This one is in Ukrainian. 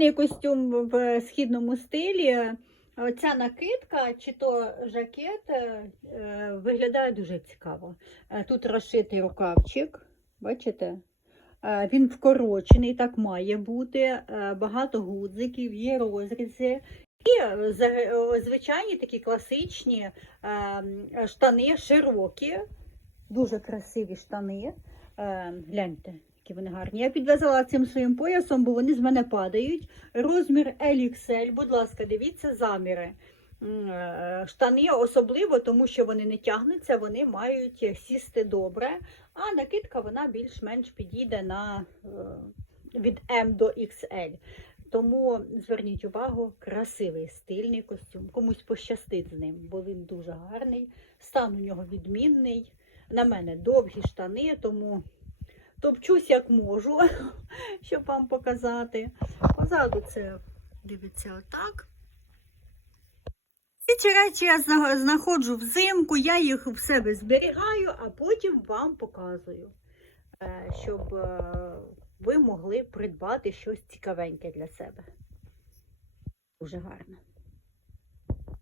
стильний костюм в східному стилі. Ця накидка чи то жакет е, е, виглядає дуже цікаво. Е, Тут розшитий рукавчик, бачите? Е, Він вкорочений, так має бути. е, Багато гудзиків, є розрізи. І е, е, звичайні такі класичні е, штани, широкі, дуже красиві штани. Е, Гляньте, які вони гарні. Я підв'язала цим своїм поясом, бо вони з мене падають. Розмір LXL, будь ласка, дивіться заміри. Е, Штани особливо, тому що вони не тягнуться, вони мають сісти добре, а накидка вона більш-менш підійде на е, від M до XL. Тому зверніть увагу, красивий стильний костюм. Комусь пощастить з ним, бо він дуже гарний. Стан у нього відмінний. На мене довгі штани, тому топчусь як можу, щоб вам показати. Позаду це дивиться отак. Ці речі я знаходжу взимку, я їх в себе зберігаю, а потім вам показую, е, щоб е, ви могли придбати щось цікавеньке для себе. Дуже гарно.